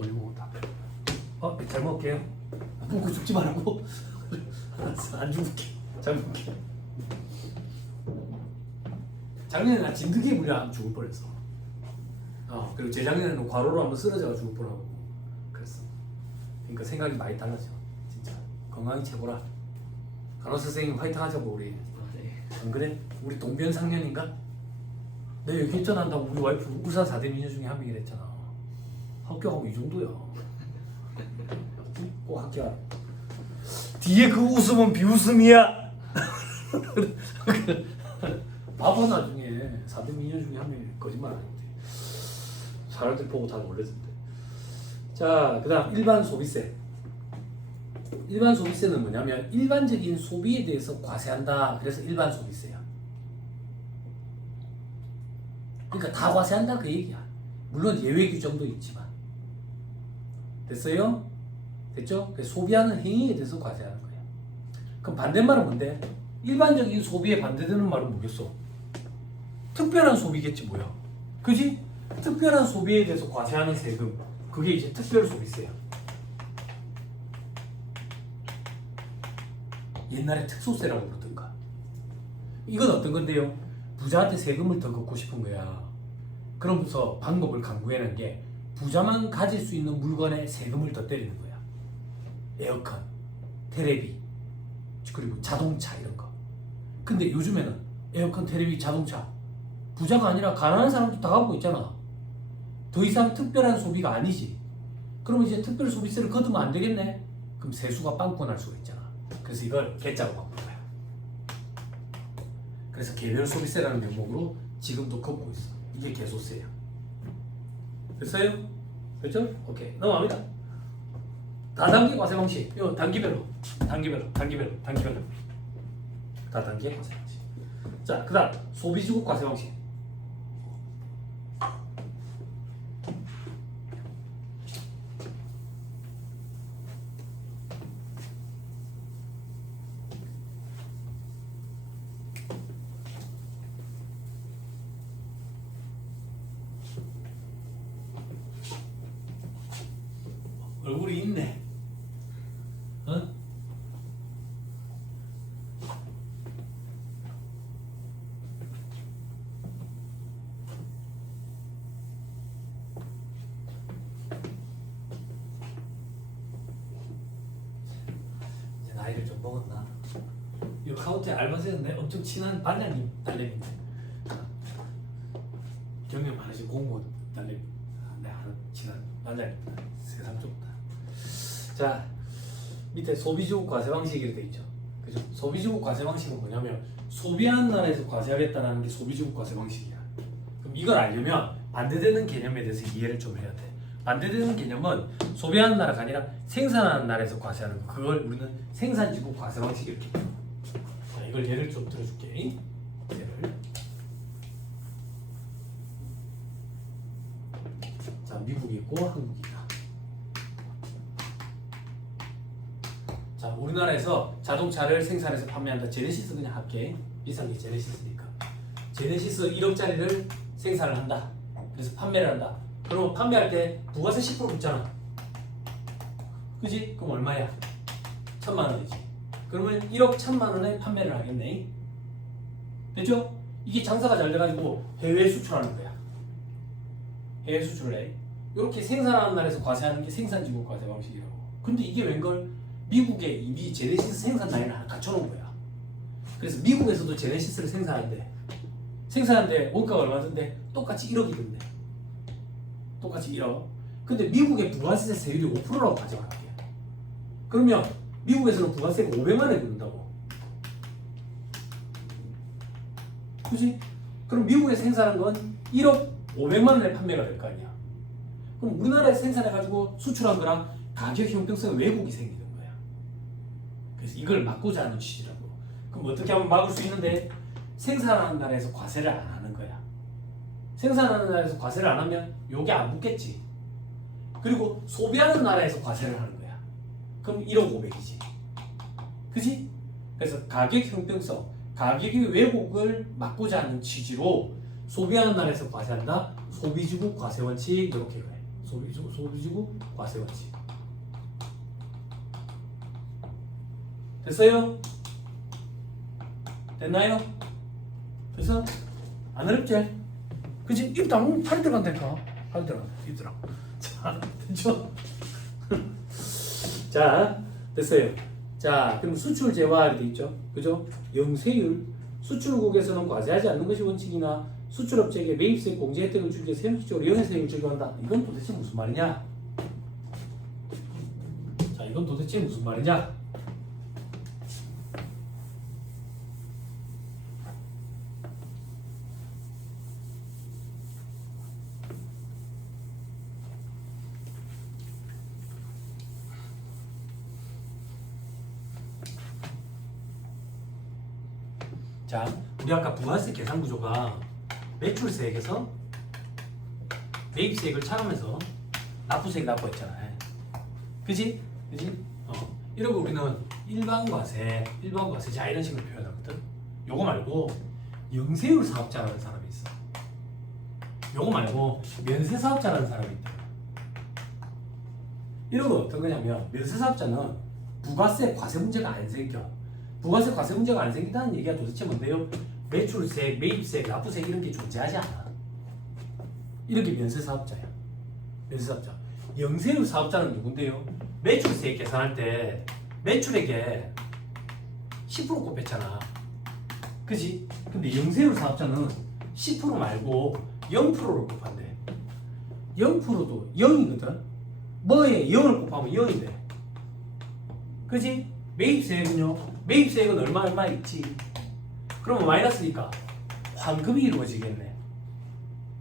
돈이 먹었다. 잘 먹을게요. 먹고 죽지 말고. 안 죽을게. 잘 먹을게. 작년에 나 진드기에 물려 죽을 뻔했어. 그리고 재작년에는 과로로 한번 쓰러져가 죽을 뻔하고 그랬어. 그러니까 생각이 많이 달라져. 진짜 건강이 최고라. 간호사 선생님 화이팅 하자고 우리. 안 그래? 우리 동변상련인가? 내가 여기 결전한다고 우리 와이프 우산 4대 미녀 중에 한 명이 됐잖아. 합격하고 이 정도야. 꼭 합격. 뒤에 그 웃음은 비웃음이야. 바보 나중에 4대 미녀 중에 한 명이 거짓말 아닌데. 사람들 보고 다 놀랬는데. 자, 그 다음 일반 소비세. 일반 소비세는 뭐냐면 일반적인 소비에 대해서 과세한다. 그래서 일반 소비세야. 그러니까 다 과세한다 그 얘기야. 물론 예외 규정도 있지만. 됐어요? 됐죠? 소비하는 행위에 대해서 과세하는 거야. 그럼 반대말은 뭔데? 일반적인 소비에 반대되는 말은 뭐겠어? 특별한 소비겠지 뭐야. 그지? 특별한 소비에 대해서 과세하는 세금. 그게 이제 특별 소비세야. 옛날에 특소세라고 부르던가. 이건 어떤 건데요? 부자한테 세금을 더 걷고 싶은 거야. 그러면서 방법을 강구해낸 게 부자만 가질 수 있는 물건에 세금을 더 때리는 거야. 에어컨, 테레비, 그리고 자동차 이런 거. 근데 요즘에는 에어컨, 테레비, 자동차 부자가 아니라 가난한 사람도 다 갖고 있잖아. 더 이상 특별한 소비가 아니지. 그럼 이제 특별 소비세를 걷으면 안 되겠네. 그럼 세수가 빵꾸 날 수가 있잖아. 그래서 이걸 개짜로 바꾼 거야. 그래서 개별 소비세라는 명목으로 지금도 걷고 있어. 이게 개소세야. 됐어요? 됐죠? 오케이. 넘어갑니다. 다단계 과세 방식. 이거 단기별로. 단계별로. 다단계 과세 방식. 자, 그 다음 소비주국 과세 방식. 얼굴이 있네. 어? 이제 나이를 좀 먹었나? 이 카운트에 알바생은 내 엄청 친한 반장님 딸내미인데 경력 많으신 공무원 딸내미. 내 아는 친한 반장님. 세상 좁다. 자, 밑에 소비주국 과세 방식 이렇게 돼 있죠. 그죠? 소비주국 과세 방식은 뭐냐면 소비하는 나라에서 과세하겠다는 게 소비주국 과세 방식이야. 그럼 이걸 알려면 반대되는 개념에 대해서 이해를 좀 해야 돼. 반대되는 개념은 소비하는 나라가 아니라 생산하는 나라에서 과세하는 거. 그걸 우리는 생산지국 과세 방식 이렇게 해요. 자, 이걸 예를 좀 들어줄게. 예를. 자, 미국이 있고 한국이 있다. 자, 우리나라에서 자동차를 생산해서 판매한다. 제네시스 그냥 할게. 비싼 게 제네시스니까. 제네시스 1억짜리를 생산을 한다. 그래서 판매를 한다. 그럼 판매할 때 부가세 10% 붙잖아. 그지? 그럼 얼마야? 1,000만 원이지. 그러면 1억 1,000만 원에 판매를 하겠네. 됐죠? 이게 장사가 잘 돼가지고 해외 수출하는 거야. 해외 수출을 해. 이렇게 생산하는 나라에서 과세하는 게 생산지국 과세 방식이라고. 근데 이게 웬걸? 미국에 이미 제네시스 생산 라인을 하나 갖춰놓은 거야. 그래서 미국에서도 제네시스를 생산하는데 원가가 얼마 든데 똑같이 1억이 든대. 똑같이 1억. 근데 미국의 부가세 세율이 5%라고 가져가게. 그러면 미국에서는 부가세가 500만 원이 든다고. 그치? 그럼 미국에서 생산한 건 1억 500만 원에 판매가 될 거 아니야. 그럼 우리나라에서 생산해가지고 수출한 거랑 가격 형평성 왜곡이 생기는 거야. 그래서 이걸 막고자 하는 취지라고. 그럼 어떻게 하면 막을 수 있는데 생산하는 나라에서 과세를 안 하는 거야. 생산하는 나라에서 과세를 안 하면 요게 안 붙겠지. 그리고 소비하는 나라에서 과세를 하는 거야. 그럼 1억 500이지. 그지? 그래서 가격 형평성, 가격의 왜곡을 막고자 하는 취지로 소비하는 나라에서 과세한다. 소비주국 과세 원칙 이렇게 해. 소비지구 과세 원칙. 됐어요? 됐나요? 됐어? 안 어렵지? 그치? 입 다물면 팔이 들어간다니까. 팔이 들어간다. 입 들어. 자, 됐죠? 자, 됐어요. 자, 그럼 수출 제와 돼 있죠? 그죠? 영세율. 수출국에서는 과세하지 않는 것이 원칙이나 수출업체에게 매입세 공제 혜택을 주기 위해 형식적으로 영세율을 적용한다. 이건 도대체 무슨 말이냐? 자, 이건 도대체 무슨 말이냐? 자, 우리 아까 부가세 계산 구조가 매출세액에서 매입세액을 차감해서 납부세액 납부했잖아요. 그지? 그지? 이러고 우리는 일반과세 자 이런 식으로 표현하거든. 요거 말고 영세율 사업자라는 사람이 있어. 요거 말고 면세 사업자라는 사람이 있대. 이러고 어떤 거냐면 면세 사업자는 부가세 과세 문제가 안 생겨. 부가세 과세 문제가 안 생긴다는 얘기가 도대체 뭔데요? 매출세, 매입세, 납부세 이런 게 존재하지 않아. 이렇게 면세 사업자야. 면세 사업자. 영세율 사업자는 누군데요? 매출세 계산할 때 매출액에 10% 곱했잖아. 그지? 근데 영세율 사업자는 10% 말고 0%를 곱한대. 0%도 0이거든. 뭐에 0을 곱하면 0이 돼. 그지? 매입세액은요? 매입세액은 얼마 있지? 그러면 마이너스니까 환급이 이루어지겠네.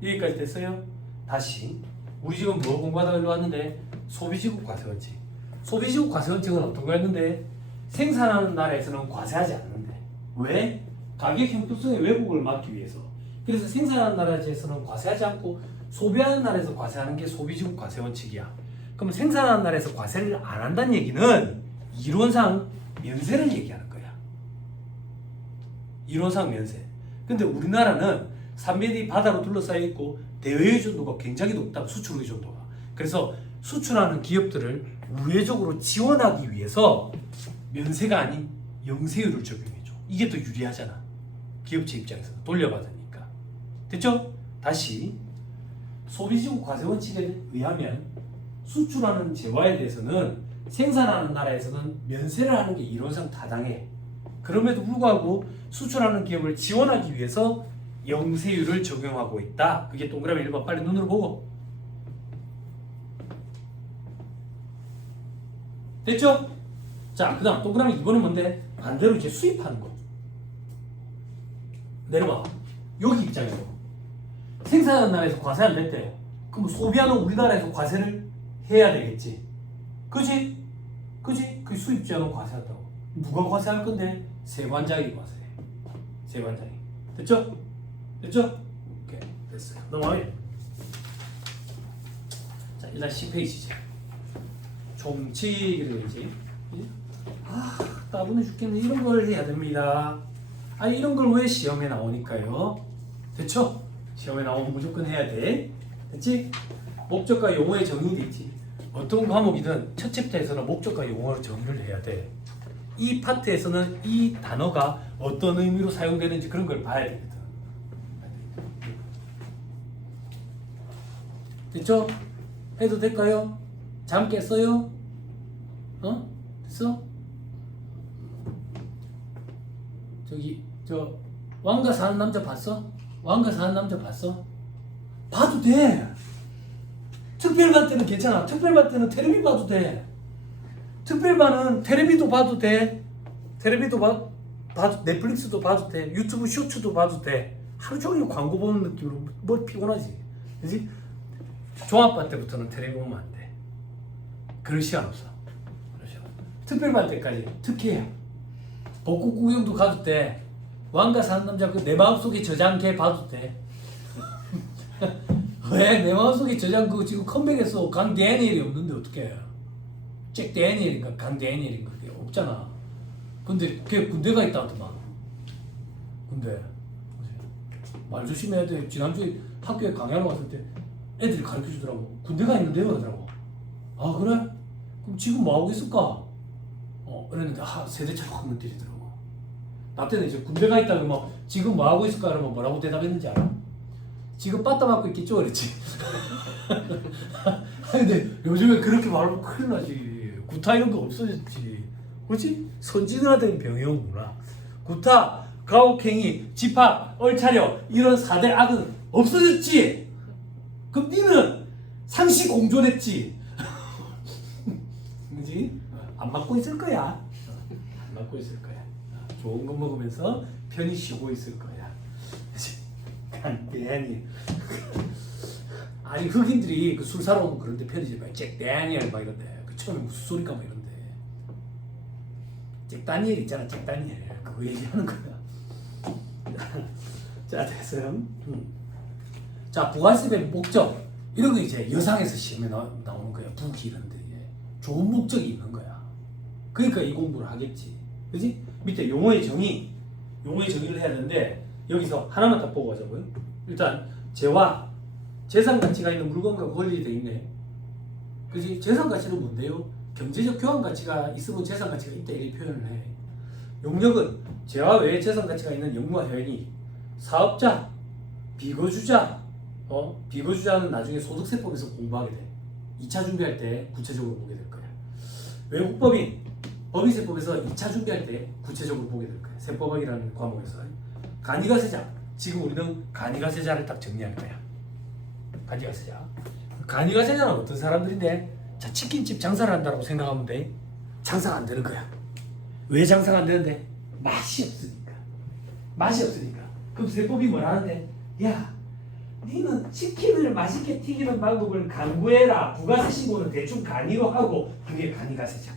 여기까지 됐어요? 다시 우리 지금 뭐 공부하다가 일로 왔는데 소비지국 과세원칙. 소비지국 과세원칙은 어떤 거였는데 생산하는 나라에서는 과세하지 않는데. 왜? 가격 형평성의 왜곡을 막기 위해서. 그래서 생산하는 나라에서는 과세하지 않고 소비하는 나라에서 과세하는 게 소비지국 과세원칙이야. 그럼 생산하는 나라에서 과세를 안 한다는 얘기는 이론상 면세를 얘기하는 거야. 이론상 면세. 근데 우리나라는 산맥이 바다로 둘러싸여 있고 대외 의존도가 굉장히 높다. 수출 의존도가. 그래서 수출하는 기업들을 우회적으로 지원하기 위해서 면세가 아닌 영세율을 적용해줘. 이게 더 유리하잖아. 기업체 입장에서 돌려받으니까. 됐죠? 다시 소비지국 과세원칙에 의하면 수출하는 재화에 대해서는 생산하는 나라에서는 면세를 하는 게 이론상 타당해. 그럼에도 불구하고 수출하는 기업을 지원하기 위해서 영세율을 적용하고 있다. 그게 동그라미 1번 빨리 눈으로 보고. 됐죠? 자, 그 다음 동그라미 2번은 뭔데? 반대로 이제 수입하는 거. 내려봐. 여기 입장에서 생산하는 나라에서 과세 안 됐대요. 그럼 소비하는 우리나라에서 과세를 해야 되겠지. 그지? 그지? 그 수입자는 과세한다고. 누가 과세할 건데? 세관장이 과세해. 세관장이. 됐죠? 됐죠? 오케이. 됐어요. 넘어가요. 자, 일단 10페이지지. 총칙이라고 있지. 따분해 죽겠네. 이런 걸 해야 됩니다. 아니, 이런 걸 왜 시험에 나오니까요? 됐죠? 시험에 나오면 무조건 해야 돼. 됐지? 목적과 용어의 정의돼 있지. 어떤 과목이든 첫 챕터에서는 목적과 용어로 정의를 해야 돼. 이 파트에서는 이 단어가 어떤 의미로 사용되는지 그런 걸 봐야 되거든. 됐죠? 해도 될까요? 잠 깼어요? 됐어? 왕가 사는 남자 봤어? 왕가 사는 남자 봤어? 봐도 돼. 특별반 때는 괜찮아. 특별반 때는 텔레비 봐도 돼. 특별반은 텔레비도 봐도 돼. 텔레비도 봐도 넷플릭스도 봐도 돼. 유튜브 쇼츠도 봐도 돼. 하루 종일 광고 보는 느낌으로 뭐 피곤하지. 그지? 종합반 때부터는 텔레비 보면 안 돼. 그럴 시간 없어. 특별반 때까지 특히해요. 벚꽃 구경도 가도 돼. 왕가 사는 남자 그 내 마음속에 저장해 봐도 돼. 왜? 내 마음속에 저장 그거 지금 컴백했어. 강 데니엘이 없는데 어떡해. 잭 데니엘인가 강 데니엘인가 그게 없잖아. 근데 걔 군대가 있다더만. 군대. 말 조심해야 돼. 지난주에 학교에 강의하러 갔을 때 애들이 가르쳐 주더라고. 군대가 있는데요 하더라고. 아 그래? 그럼 지금 뭐 하고 있을까? 그랬는데 세대차로 한번 때리더라고. 나 때는 이제 군대가 있다 그러면 지금 뭐 하고 있을까? 그러면 뭐라고 대답했는지 알아? 지금 빠따 맞고 있겠죠? 그랬지. 근데 요즘에 그렇게 말하면 큰일 나지. 구타 이런 거 없어졌지. 그렇지? 선진화된 병이었구나. 구타, 가혹행위, 집합, 얼차려 이런 4대 악은 없어졌지. 그럼 니는 상시 공존했지. 그지? 안 맞고 있을 거야. 안 맞고 있을 거야. 좋은 거 먹으면서 편히 쉬고 있을 거야. 간대니. 아니 흑인들이 그 술 사러 오면 그런데 편의점에 잭 다니엘 막 이런데 그 처음에 무슨 소리까 막 이런데 잭 다니엘 있잖아. 잭 다니엘 그거 얘기하는 거야. 자 됐어요. 자 부가세의 목적 이런 거 이제 여상에서 시험에 나오는 거야. 부기 이런데 좋은 목적이 있는 거야. 그러니까 이 공부를 하겠지. 그지? 밑에 용어의 정의를 해야 되는데 여기서 하나만 딱 보고 가자고요. 일단 재화 재산 가치가 있는 물건과 권리에 돼 있네. 그지? 재산 가치는 뭔데요? 경제적 교환 가치가 있으면 재산 가치가 있다 이렇게 표현을 해. 용역은 재화 외에 재산 가치가 있는 영무와 회원이 사업자, 비거주자, 비거주자는 나중에 소득세법에서 공부하게 돼. 2차 준비할 때 구체적으로 보게 될 거야. 외국법인, 법인세법에서 2차 준비할 때 구체적으로 보게 될 거야. 세법학이라는 과목에서. 간이가세자, 지금 우리는 간이가세자를 딱 정리할 거야. 간이가세자. 간이가세자는 어떤 사람들인데? 자, 치킨집 장사를 한다고 생각하면 돼. 장사가 안 되는 거야. 왜 장사가 안 되는데? 맛이 없으니까. 맛이 없으니까. 그럼 세법이 뭐라 하는데? 야, 니는 치킨을 맛있게 튀기는 방법을 강구해라. 부가세 신고는 대충 간이로 하고 그게 간이가세자.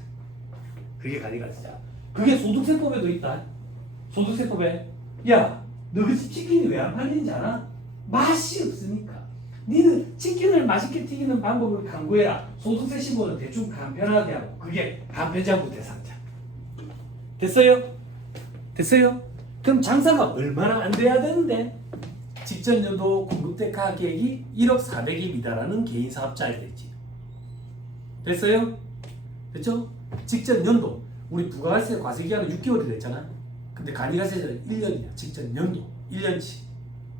그게 간이가세자. 그게 소득세법에도 있다. 소득세법에 야, 너 그 치킨이 왜 안 팔리는지 알아? 맛이 없으니까. 니는 치킨을 맛있게 튀기는 방법을 강구해라. 소득세 신고는 대충 간편하게 하고 그게 간편장부 대상자. 됐어요? 됐어요? 그럼 장사가 얼마나 안 돼야 되는데? 직전 연도 공급대가 계획이 1억 400이 미달하는 개인 사업자에 되지. 됐어요? 됐죠? 직전 연도 우리 부가세 과세 기간은 6개월이 됐잖아. 근데 간이가세는 1년이야. 직전 연도 1년치.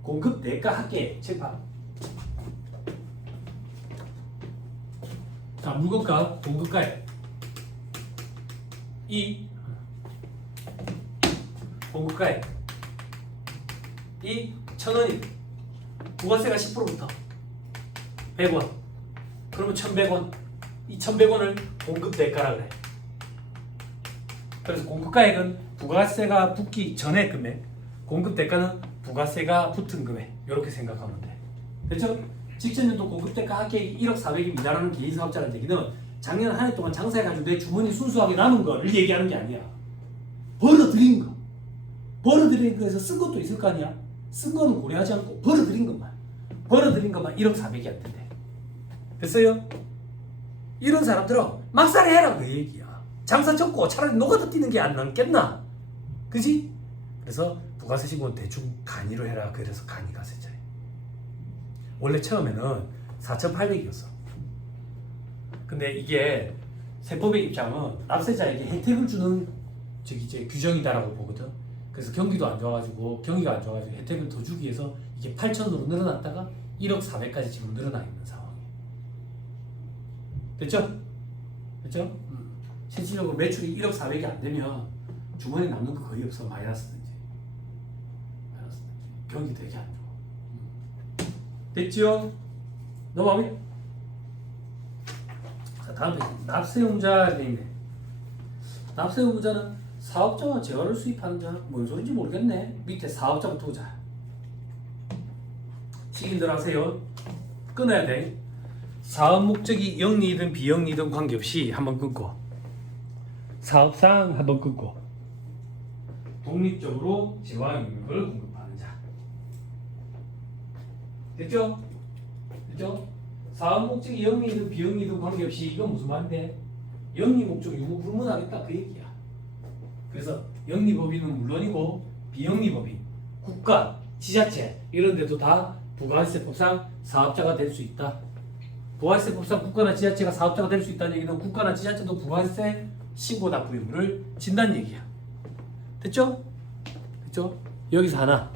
공급대가 합계 책방. 자, 물건값 공급가액 이 공급가액 이 1,000원이 부가세가 10%부터 100원 그러면 1,100원 이 1,100원을 공급대가라 그래. 그래서 공급가액은 부가세가 붙기 전의 금액, 공급대가는 부가세가 붙은 금액 이렇게 생각하면 돼. 됐죠? 직전연도 공급대가 합계액이 1억 400이 미달하는 개인 사업자라는 얘기는 작년 한 해 동안 장사해가지고 내 주머니 순수하게 남은 거를 얘기하는 게 아니야. 벌어들인 거. 벌어들인 거에서 쓴 것도 있을 거 아니야. 쓴 거는 고려하지 않고 벌어들인 것만 1억 400이 안 된대. 됐어요? 이런 사람들은 막살이 해라 그 얘기야. 장사 접고 차라리 노가다 뛰는 게 안 낫겠나? 그지? 그래서 부가세 신고는 대충 간이로 해라. 그래서 간이가세자예요. 원래 처음에는 4,800이었어. 근데 이게 세법의 입장은 납세자에게 혜택을 주는 이제 규정이다라고 보거든. 그래서 경기도 안 좋아가지고 경기가 안 좋아가지고 혜택을 더 주기 위해서 이게 8,000으로 늘어났다가 1억 400까지 지금 늘어나 있는 상황이에요. 됐죠? 됐죠? 실질적으로 매출이 1억 400이 안 되면 주머니에 남는 거 거의 없어. 마이너스든지 경기 되게 안 좋아. 됐죠? 넘어가면 자, 다음 페이지. 납세용자 돼 있네. 납세용자는 사업자와 재화를 수입하는 자. 뭔 소린지 모르겠네. 밑에 사업자부터 보자. 시kin들 하세요. 끊어야 돼. 사업 목적이 영리든 비영리든 관계없이 한번 끊고, 사업상 한번 끊고, 독립적으로 재화 용역을 공급하는 자. 됐죠? 됐죠? 사업 목적이 영리든 비영리든 관계없이 이건 무슨 말인데? 영리 목적 유무 불문하겠다 그 얘기야. 그래서 영리법인은 물론이고 비영리법인, 국가, 지자체 이런 데도 다 부가세법상 사업자가 될 수 있다. 부가세법상 국가나 지자체가 사업자가 될 수 있다는 얘기는 국가나 지자체도 부가세 신고 납부 의무를 진다는 얘기야. 됐죠? 됐죠? 여기서 하나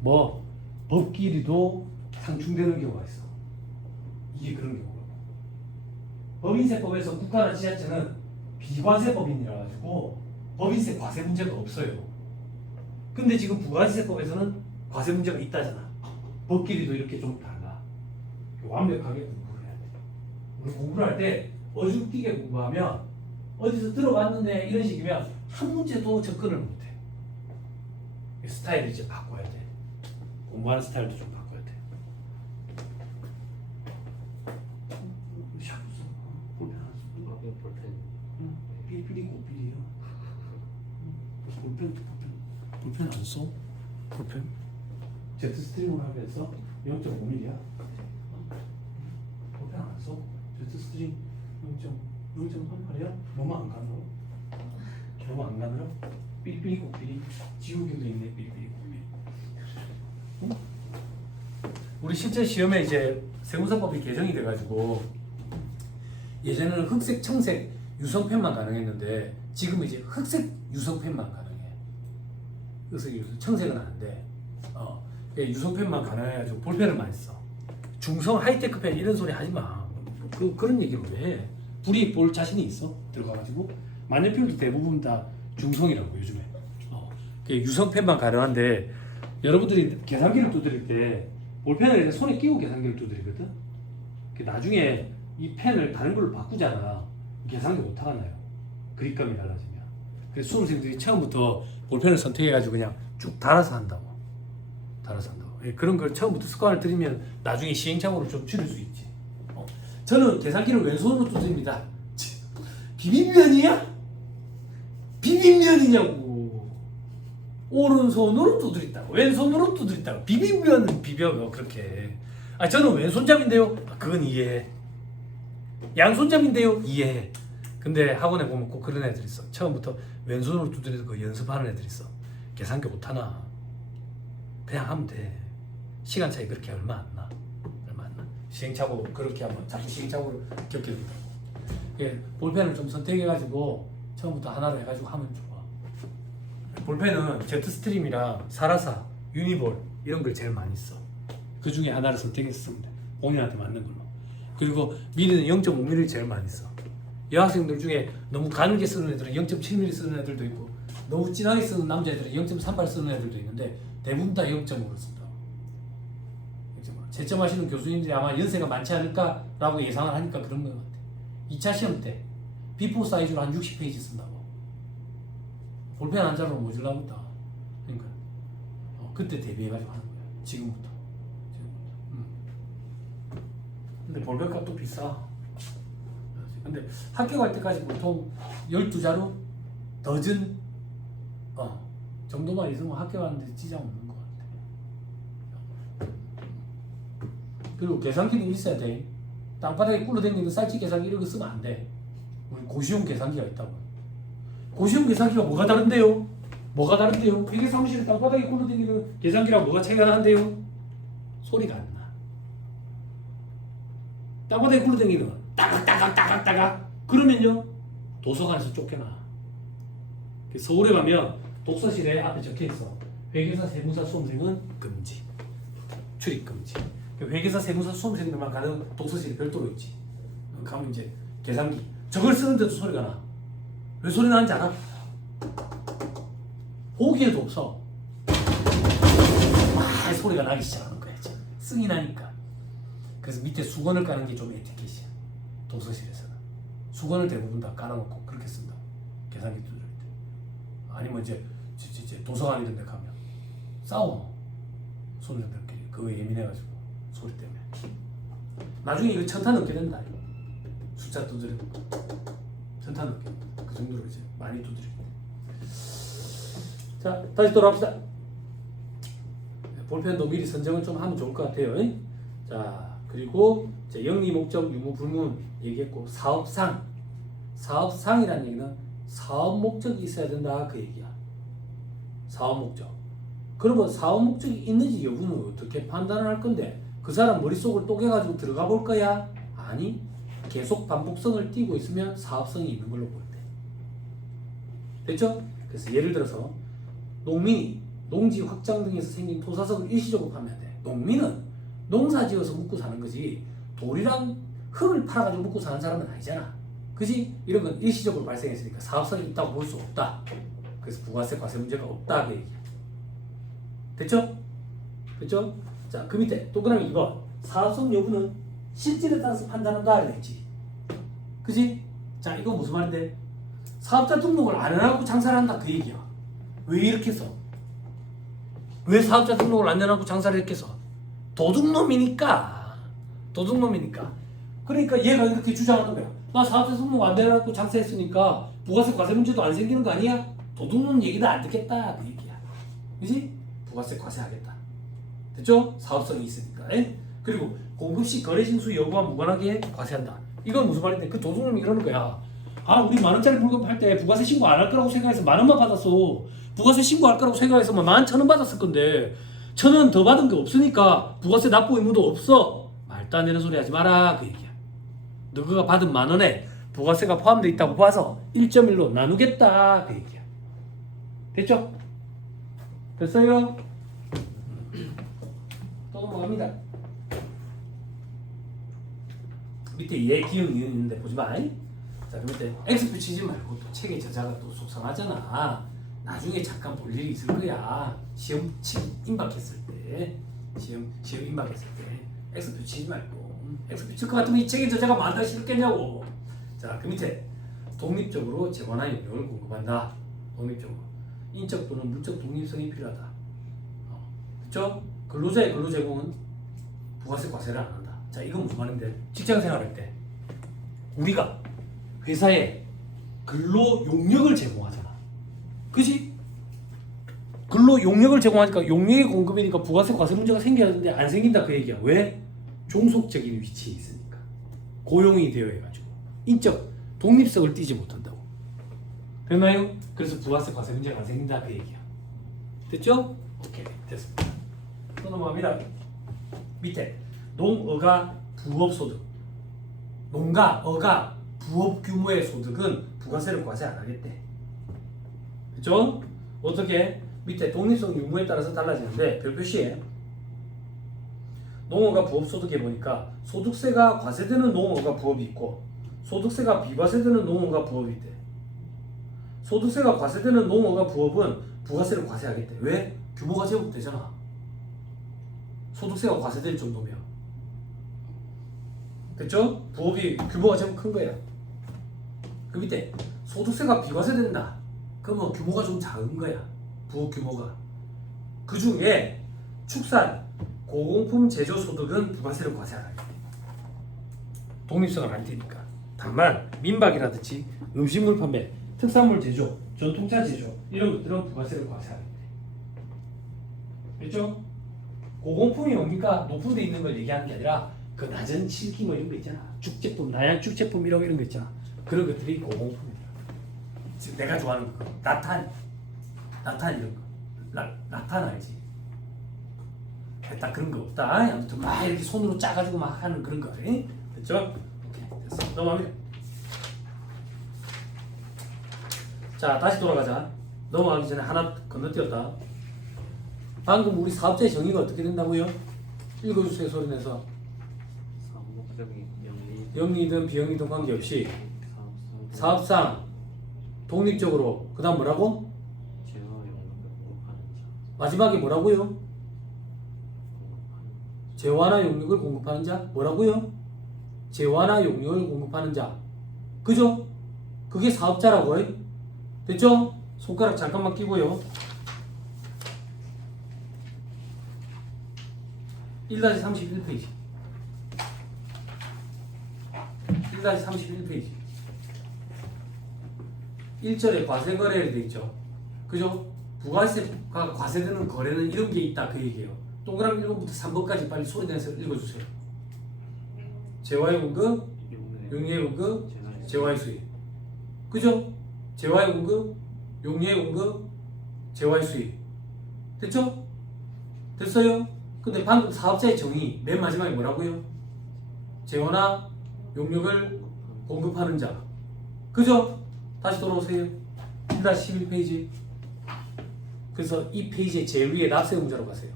뭐 법끼리도 상충되는 경우가 있어. 이게 그런 경우고. 법인세법에서 국가나 지자체는 비과세법인이라 가지고 법인세 과세 문제가 없어요. 근데 지금 부가세법에서는 과세 문제가 있다잖아. 법끼리도 이렇게 좀 달라. 완벽하게 공부를 해야 돼. 우리 공부를 할 때 어중뛰게 공부하면 어디서 들어봤는데 이런 식이면 한 문제도 접근을 못해. 스타일을 이제 바꿔야 돼. 공부하는 스타일도 좀 바꿔야 돼. 볼펜 삐리요. 볼펜 안 써? 볼펜? 제트 스트링으로 하면서 0.5mm야. 볼펜 안 써? 제트 스트링 0.38이야? 너무 안 가늘어? 너무 안 가늘어? 삐리삐리 꼬삐리 지우개도 있네. 삐리삐리 꼬삐리. 응? 우리 실제 시험에 이제 세무사법이 개정이 돼가지고 예전에는 흑색, 청색, 유성펜만 가능했는데 지금 이제 흑색, 유성펜만 가능해. 흑색, 유성, 청색은 안 돼. 유성펜만 가능해가지고 볼펜을 많이 써. 중성 하이테크 펜 이런 소리 하지 마. 그런 얘기를 왜 해? 불이 볼 자신이 있어? 들어가가지고 만년필도 대부분 다 중성이라고 요즘에. 유성펜만 가능한데 여러분들이 계산기를 두드릴 때 볼펜을 손에 끼고 계산기를 두드리거든. 나중에 이 펜을 다른 걸로 바꾸잖아. 계산기 못 하잖아요. 그립감이 달라지면. 그래서 수험생들이 처음부터 볼펜을 선택해가지고 그냥 쭉 달아서 한다고. 달아서 한다고. 그런 걸 처음부터 습관을 들이면 나중에 시행착오를 좀 줄일 수 있지. 저는 계산기를 왼손으로 두드립니다. 비빔면이야? 비빔면이냐고. 오른손으로 두드린다고. 왼손으로 두드린다고. 비빔면 비벼요 그렇게. 저는 왼손잡인데요. 그건 이해해. 양손잡인데요. 이해해. 근데 학원에 보면 꼭 그런 애들 있어. 처음부터 왼손으로 두드리는 거 연습하는 애들 있어. 계산기 못하나. 그냥 하면 돼. 시간 차이 그렇게 얼마 안 나. 시행착오 그렇게 하면 자꾸 시행착오를 겪게 된다고. 볼펜을 좀 선택해가지고 처음부터 하나로 해가지고 하면 좋아. 볼펜은 제트 스트림이랑 사라사, 유니볼 이런 걸 제일 많이 써. 그 중에 하나를 선택했으면 돼. 본인한테 맞는 걸로. 그리고 미리는 0.5mm 제일 많이 써. 여학생들 중에 너무 가늘게 쓰는 애들은 0.7mm 쓰는 애들도 있고 너무 진하게 쓰는 남자애들은 0.38 쓰는 애들도 있는데 대부분 다 0.5를 쓴다. 채점하시는 교수님들이 아마 연세가 많지 않을까라고 예상을 하니까 그런 것 같아. 2차 시험 때 비포 사이즈로 한 60페이지 쓴다고. 볼펜 한 자로 모질라보다. 그러니까 그때 대비해가지고 하는 거야. 지금부터. 근데 볼펜 값도 비싸. 근데 학교 갈 때까지 보통 12자루 더즌 정도만 있으면 학교 가는데 지장 없는 것 같아. 그리고 계산기도 있어야 돼. 땅바닥에 굴러다니는 쌀집 계산기 이런 거 쓰면 안 돼. 우리 고시용 계산기가 있다고. 고시용 계산기가 뭐가 다른데요? 뭐가 다른데요? 회계 사무실에 땅바닥에 굴러다니는 계산기랑 뭐가 차이가 나는데요? 소리가 안 나. 땅바닥에 굴러다니는 따각따각 그러면요 도서관에서 쫓겨나. 서울에 가면 독서실에 앞에 적혀있어. 회계사 세무사 수험생은 금지. 출입 금지. 회계사 세무사 수험생들만 가는 독서실이 별도로 있지. 가면 이제 계산기 저걸 쓰는데도 소리가 나. 왜 소리 나는지 알아? 보기에도 없어. 소리가 나기 시작하는 거야. 승이 나니까. 그래서 밑에 수건을 까는 게 좀 에티켓이야. 독서실에서는 수건을 대부분 다 깔아놓고 그렇게 쓴다. 계산기 두드릴 때. 아니면 이제 도서관 이런 데 가면 싸워. 손님들끼리 그거 예민해가지고 소리 때문에. 나중에 이거 1000탄 넘게 된다. 숫자 두드리고 1000탄 넘게. 그 정도로 이제 많이 두드리고. 자, 다시 돌아갑시다. 볼펜도 미리 선정을 좀 하면 좋을 것 같아요. 자, 그리고 이제 영리 목적, 유무 불문 얘기했고, 사업상. 사업상이라는 얘기는 사업 목적이 있어야 된다 그 얘기야. 사업 목적. 그러면 사업 목적이 있는지 여부는 어떻게 판단을 할 건데, 그 사람 머릿속을 쪼개가지고 들어가 볼 거야? 아니, 계속 반복성을 띠고 있으면 사업성이 있는 걸로 볼 때. 됐죠? 그래서 예를 들어서 농민이 농지 확장 등에서 생긴 토사석을 일시적으로 판매한대. 농민은 농사 지어서 먹고 사는 거지 돌이랑 흙을 팔아가지고 먹고 사는 사람은 아니잖아. 그지? 이런 건 일시적으로 발생했으니까 사업성이 있다고 볼 수 없다. 그래서 부가세 과세 문제가 없다 그 얘기야. 됐죠? 됐죠? 자, 그 밑에 동그라미 2번 사업성 여부는 실질에 따라서 판단한다 이랬지. 그지? 자, 이건 무슨 말인데? 사업자 등록을 안 해놓고 장사를 한다 그 얘기야. 왜 이렇게 써? 왜 사업자 등록을 안 해놓고 장사를 이렇게 써? 도둑놈이니까. 도둑놈이니까. 그러니까 얘가 이렇게 주장하는 거야. 나 사업자 등록 안 해놓고 장사했으니까 부가세 과세 문제도 안 생기는 거 아니야? 도둑놈 얘기도 안 듣겠다 그 얘기야. 그지? 부가세 과세하겠다. 됐죠? 사업성이 있으니까. 에? 그리고 공급시 거래징수 여부와 무관하게 과세한다. 이건 무슨 말인데? 그 도둑놈이 이러는 거야. 아, 우리 10,000원짜리 물건 팔 때 부가세 신고 안 할 거라고 생각해서 10,000원만 받았어. 부가세 신고할 거라고 생각해서 11,000원 받았을 건데 1,000원 더 받은 게 없으니까 부가세 납부 의무도 없어. 말도 안 되는 소리 하지 마라 그 얘기야. 너가 받은 10,000원에 부가세가 포함되어 있다고 봐서 1.1로 나누겠다 그 얘기야. 됐죠? 됐어요? 또 넘어갑니다. 밑에 얘 기억 니은 있는데 보지 마. 자, 그 밑에 X표 치지 말고 또 책의 저자가 또 속상하잖아. 나중에 잠깐 볼 일이 있을 거야. 시험 임박했을 때. 시험 임박했을 때. X표 치지 말고. X표 칠 것 같으면 이 책의 저자가 만다 싫겠냐고. 자, 그 밑에 독립적으로 재원화 용역을 공급한다. 독립적으로. 인적 또는 물적 독립성이 필요하다. 그렇죠? 근로자의 근로 제공은 부가세 과세를 안 한다. 자, 이건 무슨 말인데? 직장 생활할 때 우리가 회사에 근로 용역을 제공하잖아. 그지? 근로 용역을 제공하니까 용역의 공급이니까 부가세 과세 문제가 생겨야 되는데 안 생긴다 그 얘기야. 왜? 종속적인 위치에 있으니까. 고용이 되어 해가지고 인적 독립성을 띠지 못한다고. 됐나요? 그래서 부가세 과세 문제가 안 생긴다 그 얘기야. 됐죠? 오케이, 됐습니다. 또 넘어갑니다. 밑에 농어가 부업소득. 농가, 어가 부업 규모의 소득은 부가세를 과세 안 하겠대. 그렇죠? 어떻게? 밑에 독립성 유무에 따라서 달라지는데 별표시에 농어가 부업소득에 보니까 소득세가 과세되는 농어가 부업이 있고 소득세가 비과세되는 농어가 부업이 있대. 소득세가 과세되는 농어가 부업은 부가세를 과세하겠대. 왜? 규모가 제곱되잖아. 소득세가 과세될 정도면. 됐죠? 부업이 규모가 제법 큰 거야. 그 밑에 소득세가 비과세된다. 그러면 규모가 좀 작은 거야. 부업 규모가. 그 중에 축산, 고공품 제조 소득은 부가세를 과세하라. 독립성을 안 띠니까. 다만 민박이라든지 음식물 판매, 특산물 제조, 전통차 제조 이런 것들은 부가세를 과세하는데. 그렇죠? 고공품이 뭡니까? 높은 데 있는 걸 얘기하는 게 아니라 그 낮은 실기 뭐 이런 거 있잖아. 죽제품, 나양 죽제품 이런 거 있잖아. 그런 것들이 고공품이야. 지금 내가 좋아하는 거. 나탄 이런 거. 나탄 알지? 딱 그런 거 없다. 아무튼 막 이렇게 손으로 짜가지고 막 하는 그런 거. 에? 됐죠? 오케이, 됐어. 넘어갑니다. 자, 다시 돌아가자. 넘어가기 전에 하나 건너뛰었다. 방금 우리 사업자의 정의가 어떻게 된다고요? 읽어주세요, 소리 내서. 영리든 비영리든 관계없이 사업상 독립적으로 그 다음 뭐라고? 마지막에 뭐라고요? 재화나 용역을 공급하는 자 뭐라고요? 재화나 용역을 공급하는 자 그죠? 그게 사업자라고 해. 됐죠? 손가락 잠깐만 끼고요. 1-31페이지 1-31페이지 1절에 과세거래를 돼 있죠. 그죠? 부가세가 과세되는 거래는 이런 게 있다 그 얘기예요. 동그라미 1번부터 3번까지 빨리 소리 내서 읽어주세요. 재화의 공급, 용리의 공급, 재화의 수입. 그죠? 재화의 공급, 용리의 공급, 재화의 수입. 됐죠? 됐어요? 그 근데 방금 사업자의 정의 맨 마지막에 뭐라고요? 재원이나 용역을 공급하는 자. 그죠? 다시 돌아오세요. 1-11페이지. 그래서 이 페이지의 제일 위에 납세의무자로 가세요.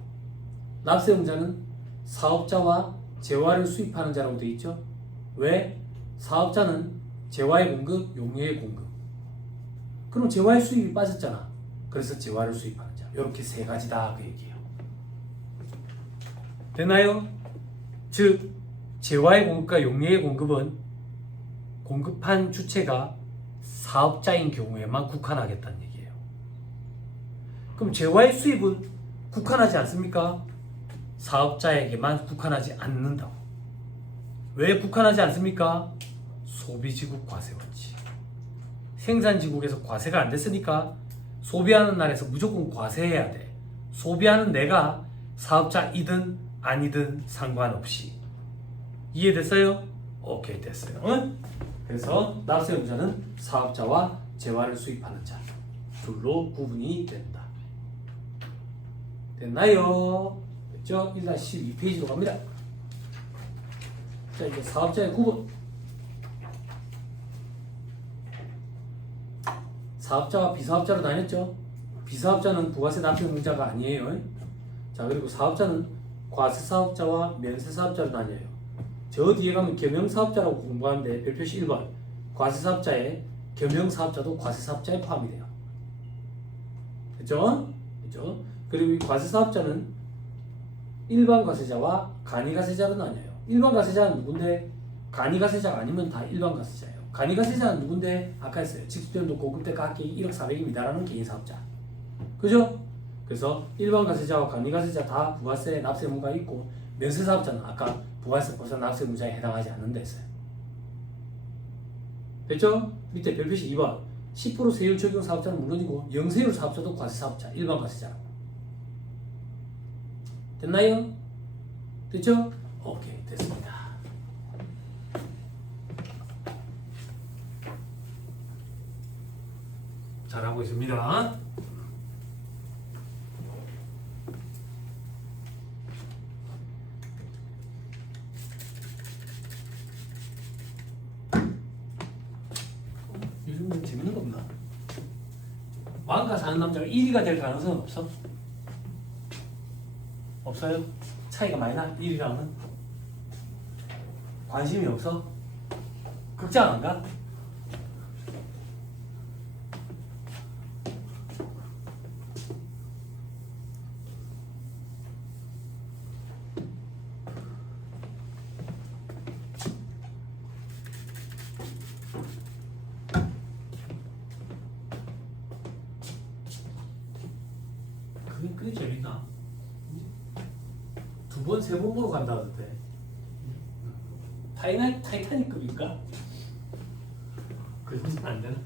납세의무자는 사업자와 재화를 수입하는 자라고 되어 있죠. 왜? 사업자는 재화의 공급, 용역의 공급. 그럼 재화의 수입이 빠졌잖아. 그래서 재화를 수입하는 자. 이렇게 세 가지다 그 얘기예요. 됐나요? 즉 재화의 공급과 용역의 공급은 공급한 주체가 사업자인 경우에만 국한하겠다는 얘기예요. 그럼 재화의 수입은 국한하지 않습니까? 사업자에게만 국한하지 않는다고. 왜 국한하지 않습니까? 소비지국 과세 원칙. 생산지국에서 과세가 안 됐으니까 소비하는 날에서 무조건 과세해야 돼. 소비하는 내가 사업자이든 아니든 상관없이. 이해됐어요? 오케이, 됐어요. 응? 그래서 납세의무자는 사업자와 재화를 수입하는 자 둘로 구분이 된다. 됐나요? 됐죠? 1-12페이지로 갑니다. 자, 이제 사업자의 구분. 사업자와 비사업자로 나뉘었죠. 비사업자는 부가세 납세의무자가 아니에요. 자, 그리고 사업자는 과세사업자와 면세사업자로 나뉘어요. 저 뒤에 가면 겸용사업자라고 공부하는데 별표시 1번 과세사업자에 겸용사업자도 과세사업자에 포함이 돼요. 됐죠? 됐죠? 그리고 이 과세사업자는 일반 과세자와 간이과세자로 나뉘어요. 일반 과세자는 누군데? 간이과세자가 아니면 다 일반 과세자예요. 간이과세자는 누군데? 아까 했어요. 직수비용도 고급대 각기 1억 400이 미달하는 개인사업자. 그죠? 그래서 일반 과세자와 간이과세자 다 부가세 납세 의무가 있고 면세사업자는 아까 부가세 보상 납세 의무자에 해당하지 않는다 했어요. 됐죠? 밑에 별표시 2번 10% 세율 적용 사업자는 물론이고 영세율 사업자도 과세사업자, 일반 과세자라고. 됐나요? 됐죠? 오케이, 됐습니다. 잘하고 있습니다. 요즘 재밌는 거 없나? 왕가 사는 남자가 1위가 될 가능성은 없어? 없어요? 차이가 많이 나? 1위랑은? 관심이 없어? 극장 안 가? 그게 재밌나? 두 번, 세 번 보러 간다 하던데. 타이타닉급인가? 그 정도는 안 되나?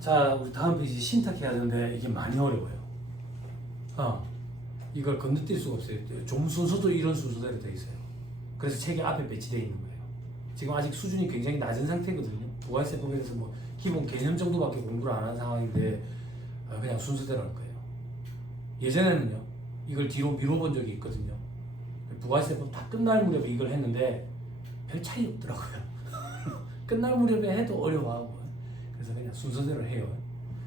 자, 우리 다음 페이지 신탁해야 되는데 이게 많이 어려워요. 이걸 건너뛸 수가 없어요. 좀 순서도 이런 순서대로 되어 있어요. 그래서 책이 앞에 배치되어 있는 거예요. 지금 아직 수준이 굉장히 낮은 상태거든요. 부가세법에서 뭐 기본 개념 정도밖에 공부를 안 한 상황인데 그냥 순서대로 할 거예요. 예전에는요, 이걸 뒤로 미뤄본 적이 있거든요. 부가세법 다 끝날 무렵에 이걸 했는데 별 차이 없더라고요. 끝날 무렵에 해도 어려워하고. 그래서 그냥 순서대로 해요.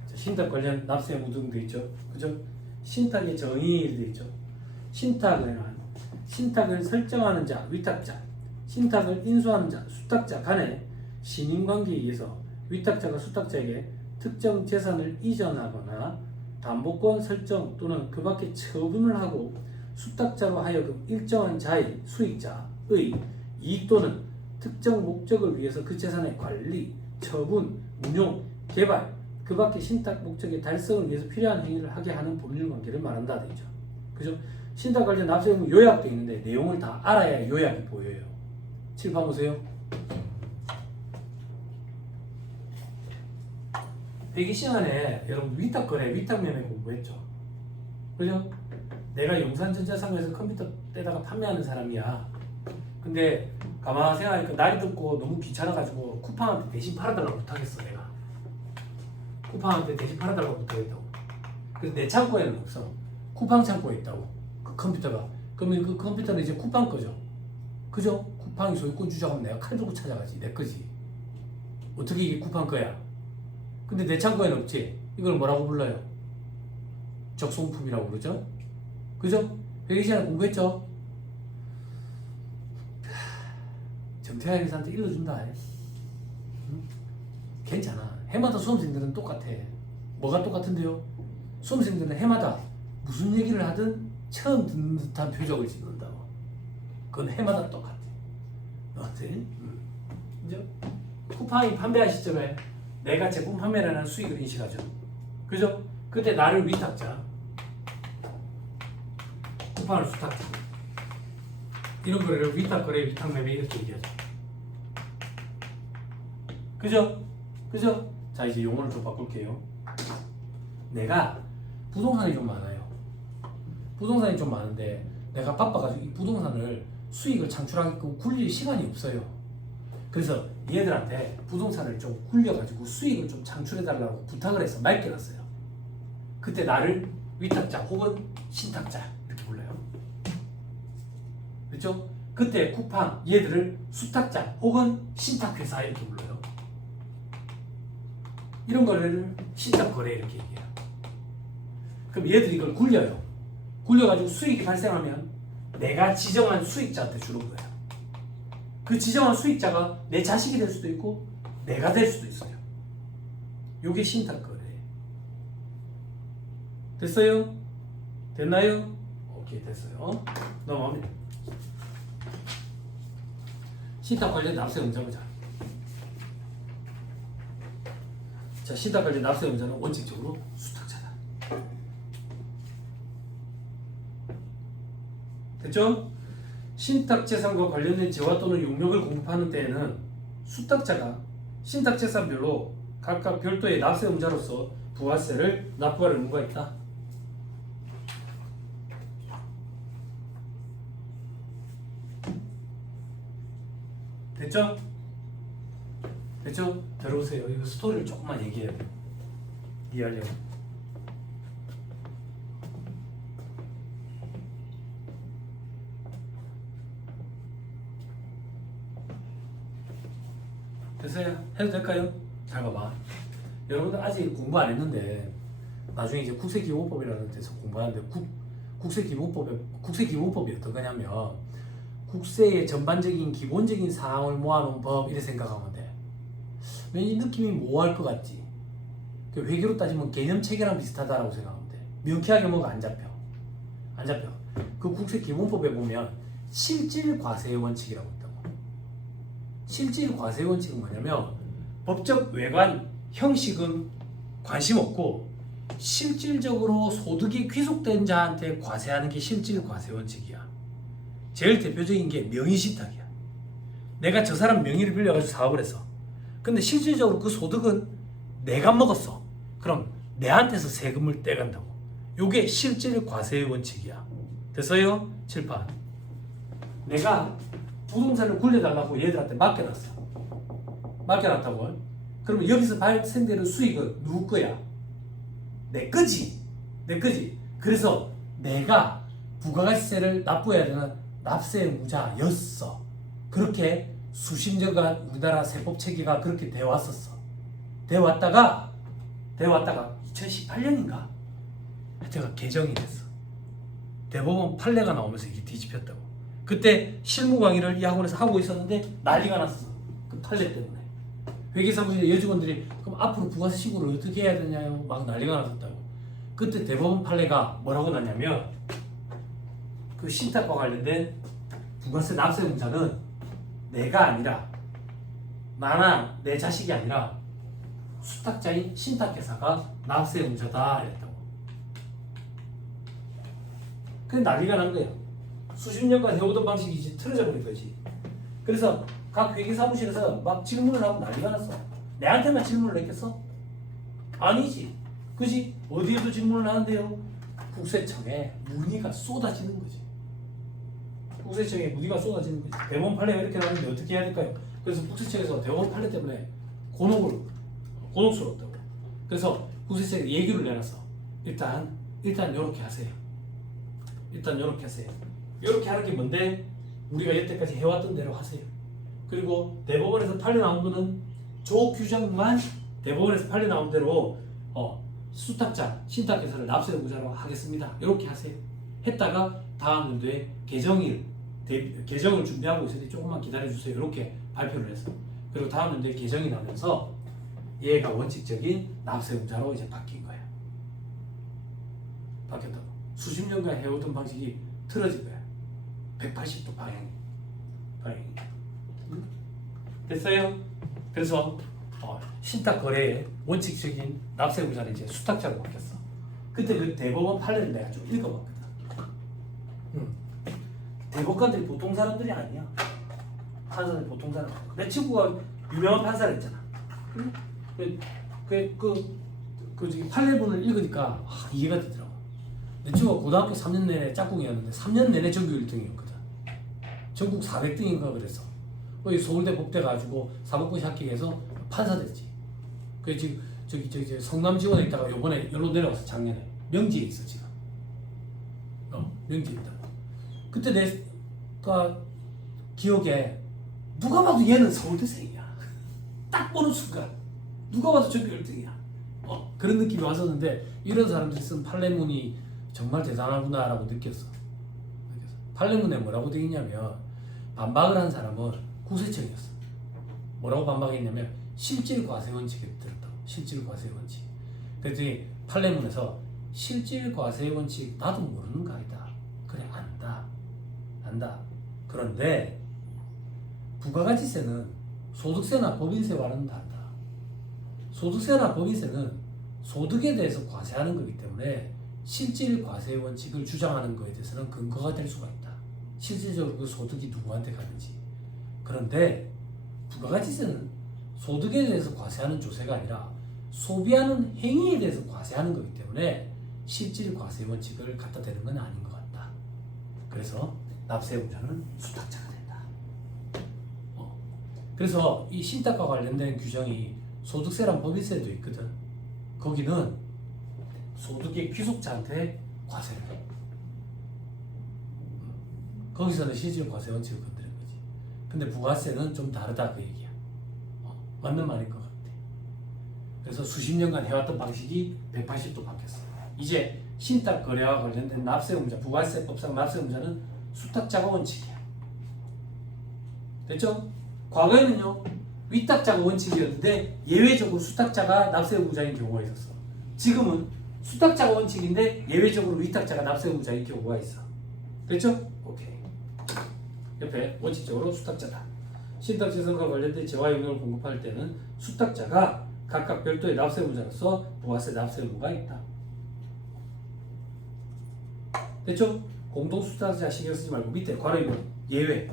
자, 신탁 관련 납세 의무 등도 있죠. 그죠? 신탁의 정의도 있죠. 신탁을 설정하는 자, 위탁자, 신탁을 인수하는 자, 수탁자 간의 신인관계에 의해서 위탁자가 수탁자에게 특정 재산을 이전하거나 담보권 설정 또는 그 밖에 처분을 하고 수탁자로 하여금 일정한 자의 수익자의 이익 또는 특정 목적을 위해서 그 재산의 관리, 처분, 운용, 개발, 그 밖에 신탁 목적의 달성을 위해서 필요한 행위를 하게 하는 법률관계를 말한다 되죠. 그죠? 신탁 관련 납세 의무 요약도 있는데 내용을 다 알아야 요약이 보여요. 칠판 보세요. 회계 시간에 여러분 위탁거래, 위탁매매 공부했죠? 그죠? 내가 용산전자상에서 컴퓨터 떼다가 판매하는 사람이야. 근데 가만 생각하니까 날이 덥고 너무 귀찮아가지고 쿠팡한테 대신 팔아달라고 부탁했어. 내가 쿠팡한테 대신 팔아달라고 부탁했다고. 그래서 내 창고에는 없어. 쿠팡 창고에 있다고 그 컴퓨터가. 그러면 그 컴퓨터는 이제 쿠팡 거죠. 그죠? 쿠팡이 소유권 주장하면 내가 칼 들고 찾아가지. 내 거지. 어떻게 이게 쿠팡 거야? 근데 내 창고에는 없지. 이걸 뭐라고 불러요? 적송품이라고 그러죠? 그죠? 회계 시간에 공부했죠? 정태환 회사한테 일러준다. 응? 괜찮아. 해마다 수험생들은 똑같아. 뭐가 똑같은데요? 수험생들은 해마다 무슨 얘기를 하든 처음 듣는 듯한 표정을 짓는다고. 그건 해마다 똑같아. 어때? 그죠? 쿠팡이 판매한 시점에 내가 제품 판매라는 수익을 인식하죠. 그죠? 그때 나를 위탁자, 쿠팡을 수탁자, 이런 거래를 위탁거래, 위탁매매 이렇게 얘기하죠. 그죠? 그죠? 자, 이제 용어를 좀 바꿀게요. 내가 부동산이 좀 많아요. 부동산이 좀 많은데 내가 바빠가지고 이 부동산을 수익을 창출하게끔 굴릴 시간이 없어요. 그래서 얘들한테 부동산을 좀 굴려가지고 수익을 좀 창출해달라고 부탁을 해서 맡겨놨어요. 그때 나를 위탁자 혹은 신탁자 이렇게 불러요. 그렇죠? 그때 쿠팡 얘들을 수탁자 혹은 신탁회사 이렇게 불러요. 이런 거래를 신탁거래 이렇게 얘기해요. 그럼 얘들이 이걸 굴려요. 굴려가지고 수익이 발생하면 내가 지정한 수익자한테 주는 거예요. 그 지정한 수익자가 내 자식이 될 수도 있고 내가 될 수도 있어요. 요게 신탁거래. 됐어요? 됐나요? 오케이, 됐어요. 넘어갑니다. 신탁 관련 납세 음자 보자. 자, 신탁 관련 납세 음자는 원칙적으로 수탁자다. 됐죠? 신탁재산과 관련된 재화 또는 용역을 공급하는 때에는 수탁자가 신탁재산별로 각각 별도의 납세 음자로서 부가세를 납부할 의무가 있다. 됐죠? 됐죠? 들어보세요. 이거 스토리를 조금만 얘기해야 돼요. 이해하려고. 됐어요? 해도 될까요? 잘 봐봐. 여러분들 아직 공부 안 했는데 나중에 이제 국세기본법이라는 데서 공부하는데 국세기본법이 어떤 거냐면 국세의 전반적인 기본적인 사항을 모아놓은 법 이렇게 생각하면 돼. 왠지 느낌이 모호할 것 같지? 그 회계로 따지면 개념체계랑 비슷하다라고 생각하면 돼. 명쾌하게 뭐가 안 잡혀. 안 잡혀. 그 국세기본법에 보면 실질과세의 원칙이라고 있다고. 실질과세의 원칙은 뭐냐면 법적 외관, 형식은 관심 없고 실질적으로 소득이 귀속된 자한테 과세하는 게 실질과세 원칙이야. 제일 대표적인 게 명의신탁이야. 내가 저 사람 명의를 빌려가지고 사업을 했어. 근데 실질적으로 그 소득은 내가 먹었어. 그럼 내한테서 세금을 떼간다고. 요게 실질과세의 원칙이야. 됐어요? 칠판. 내가 부동산을 굴려달라고 얘들한테 맡겨놨어. 맡겨놨다고. 그러면 여기서 발생되는 수익은 누구 거야? 내 거지. 내 거지. 그래서 내가 부가가치세를 납부해야 되는 납세 의무자였어. 그렇게 수십 년간 우리나라 세법 체계가 그렇게 돼 왔었어. 돼 왔다가 2018년인가? 제가 개정이 됐어. 대법원 판례가 나오면서 이게 뒤집혔다고. 그때 실무 강의를 이 학원에서 하고 있었는데 난리가 났어. 그 판례 때문에. 회계사무실의 여직원들이 그럼 앞으로 부가세 신고를 어떻게 해야 되냐고 막 난리가 났었다고. 그때 대법원 판례가 뭐라고 났냐면 그 신탁과 관련된 부가세 납세 의무자는 내가 아니라 나나 내 자식이 아니라 수탁자인 신탁회사가 납세 의무자다 이랬다고. 그게 난리가 난 거야. 수십 년간 해오던 방식이 이제 틀어져 버린 거지. 그래서 각 회계사무실에서 막 질문을 하고 난리가 났어. 내한테만 질문을 했겠어? 아니지. 그지? 어디에도 질문을 하는데요? 국세청에 문의가 쏟아지는 거지. 국세청에 문의가 쏟아지는 거지. 대법원 판례가 이렇게 나는데 어떻게 해야 될까요? 그래서 국세청에서 대법원 판례 때문에 곤혹스럽다고. 그래서 국세청에 얘기를 내놔서 일단 이렇게 하세요. 일단 이렇게 하세요. 이렇게 하는 게 뭔데? 우리가 여태까지 해왔던 대로 하세요. 그리고 대법원에서 판례 나온 거는 조 규정만 대법원에서 판례 나온 대로 수탁자, 신탁회사를 납세의무자로 하겠습니다. 이렇게 하세요. 했다가 다음 연도에 개정을 준비하고 있으니 조금만 기다려주세요. 이렇게 발표를 해서 그리고 다음 연도에 개정이 나면서 얘가 원칙적인 납세의무자로 이제 바뀐 거야. 바뀌었다고. 수십 년간 해오던 방식이 틀어진 거야. 180도 방향이. 응? 됐어요? 그래서 신탁 거래의 원칙적인 납세의무자는 이제 수탁자로 바뀌었어. 그때 그 대법원 판례를 내가 좀 읽어봤거든. 대법관들이 보통 사람들이 아니야. 판사들이 보통 사람. 내 친구가 유명한 판사를 했잖아. 그 판례문을 읽으니까 이해가 되더라고. 내 친구가 고등학교 3년 내내 짝꿍이었는데 3년 내내 전교 1등이었거든. 전국 400등인가 그랬어. 거기 서울대 법대 가지고 사법고시 합격해서 판사 됐지. 그 지금 저기 성남 지원에 있다가 요번에 여기로 내려와서 작년에 명지에 있어 지금. 명지에 있다. 그때 내가 기억에 누가 봐도 얘는 서울대생이야. 딱 보는 순간 누가 봐도 전교 1등이야. 그런 느낌이 왔었는데 이런 사람들이 쓴 판례문이 정말 대단하구나라고 느꼈어. 판례문에 뭐라고 되어 있냐면 반박을 한 사람은 국세청이었어. 뭐라고 반박했냐면 실질 과세 원칙에 들었다고. 실질 과세 원칙. 그랬더니 판례문에서 실질 과세 원칙 나도 모르는 거 아니다. 그래 안다. 그런데 부가가치세는 소득세나 법인세와는 다르다. 소득세나 법인세는 소득에 대해서 과세하는 거기 때문에 실질 과세 원칙을 주장하는 것에 대해서는 근거가 될 수가 있다. 실질적으로 그 소득이 누구한테 가는지. 그런데 부가가치세는 소득에 대해서 과세하는 조세가 아니라 소비하는 행위에 대해서 과세하는 거기 때문에 실질 과세 원칙을 갖다 대는 건 아닌 것 같다. 그래서 납세의무자는 수탁자가 된다. 그래서 이 신탁과 관련된 규정이 소득세랑 법인세도 있거든. 거기는 소득의 귀속자한테 과세를 해. 거기서는 실질 과세 원칙을 건드린 거지. 근데 부가세는 좀 다르다 그 얘기야. 맞는 말인 것 같아. 그래서 수십 년간 해왔던 방식이 180도 바뀌었어. 이제 신탁 거래와 관련된 납세의무자, 부가세법상 납세의무자는 수탁자가 원칙이야. 됐죠? 과거에는요 위탁자가 원칙이었는데 예외적으로 수탁자가 납세의무자인 경우가 있었어. 지금은 수탁자가 원칙인데 예외적으로 위탁자가 납세의무자인 경우가 있어. 됐죠? 오케이. 옆에 원칙적으로 수탁자다. 신탁재산과 관련된 재화 용역을 공급할 때는 수탁자가 각각 별도의 납세의무자로서 부가세 납세의무가 있다. 됐죠? 공동수탁자 신경 쓰지 말고 밑에 괄호 2번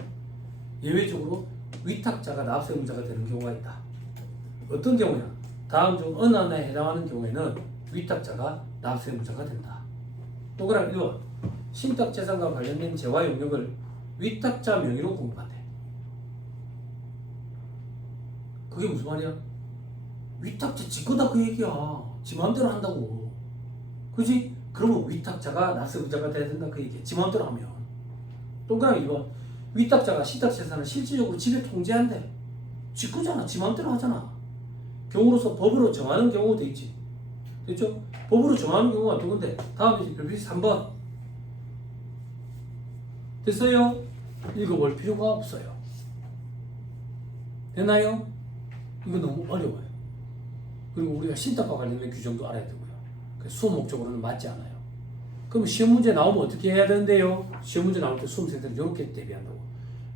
예외적으로 위탁자가 납세의무자가 되는 경우가 있다. 어떤 경우냐? 다음 중 어느 하나에 해당하는 경우에는 위탁자가 납세의무자가 된다. 동그라미 1번 신탁재산과 관련된 재화 용역을 위탁자 명의로 공급한대. 그게 무슨 말이야? 위탁자 지 거다 그 얘기야. 지 마음대로 한다고. 그지? 그러면 위탁자가 납세의무자가 돼야 된다 그 얘기야. 지 마음대로 하면. 동그라미 2번 위탁자가 신탁재산을 실질적으로 지배 통제한대. 지 거잖아. 지 마음대로 하잖아. 경우로서 법으로 정하는 경우도 있지. 됐죠? 법으로 정하는 경우가 누군데? 다음에 별표시 3번. 됐어요? 읽어볼 필요가 없어요. 됐나요? 이거 너무 어려워요. 그리고 우리가 신탁과 관련된 규정도 알아야 되고요. 수험 목적으로는 맞지 않아요. 그럼 시험 문제 나오면 어떻게 해야 되는데요? 시험 문제 나올 때 수험생들은 이렇게 대비한다고.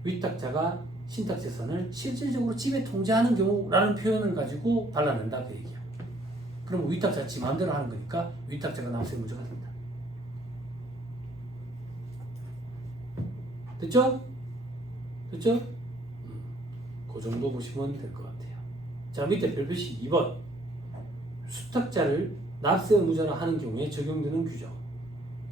위탁자가 신탁재산을 실질적으로 지배 통제하는 경우라는 표현을 가지고 발라낸다 그 얘기야. 그럼 위탁자 지 마음대로 하는 거니까 위탁자가 납세의무자가 된다. 됐죠? 됐죠? 그 정도 보시면 될 것 같아요. 자 밑에 별표시 2번 수탁자를 납세 의무자로 하는 경우에 적용되는 규정.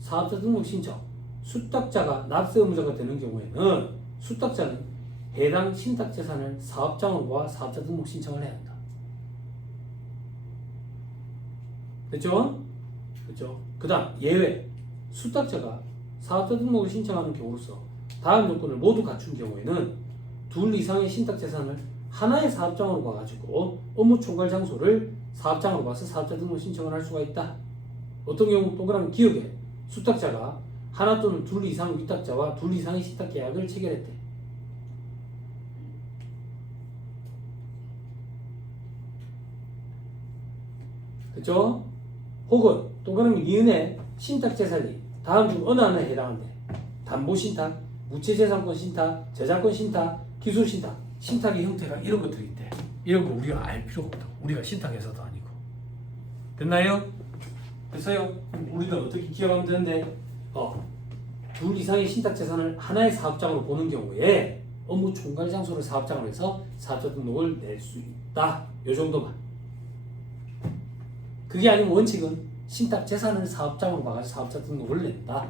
사업자 등록 신청. 수탁자가 납세 의무자가 되는 경우에는 수탁자는 해당 신탁재산을 사업장으로와 사업자 등록 신청을 해야 한다. 됐죠? 그렇죠? 그 다음 예외. 수탁자가 사업자 등록을 신청하는 경우로서 다음 요건을 모두 갖춘 경우에는 둘 이상의 신탁재산을 하나의 사업장으로 봐가지고 업무 총괄 장소를 사업장으로 봐서 사업자 등록 신청을 할 수가 있다. 어떤 경우 동그라미 기억에 수탁자가 하나 또는 둘 이상 위탁자와 둘 이상의 신탁 계약을 체결했대. 그쵸? 혹은 동그라미 니은에 신탁재산이 다음 중 어느 하나에 해당한대. 담보신탁, 무채재산권 신탁, 저작권 신탁, 기술신탁. 신탁의 형태가 이런 것들이 있대. 이런 거 우리가 알 필요가 없다. 우리가 신탁회사도 아니고. 됐나요? 됐어요? 우리가 어떻게 기억하면 되는데 둘 이상의 신탁재산을 하나의 사업장으로 보는 경우에 업무 총괄 장소를 사업장으로 해서 사업자 등록을 낼 수 있다. 요 정도만. 그게 아니면 원칙은 신탁재산을 사업장으로 봐가지고 사업자 등록을 낸다.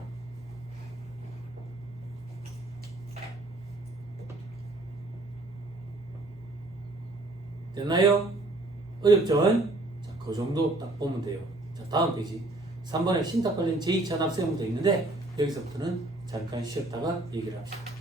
됐나요? 어렵죠? 자, 그 정도 딱 보면 돼요. 자, 다음 페이지. 3번에 신탁 관련 제2차 납세 의무도 있는데 여기서부터는 잠깐 쉬었다가 얘기를 합시다.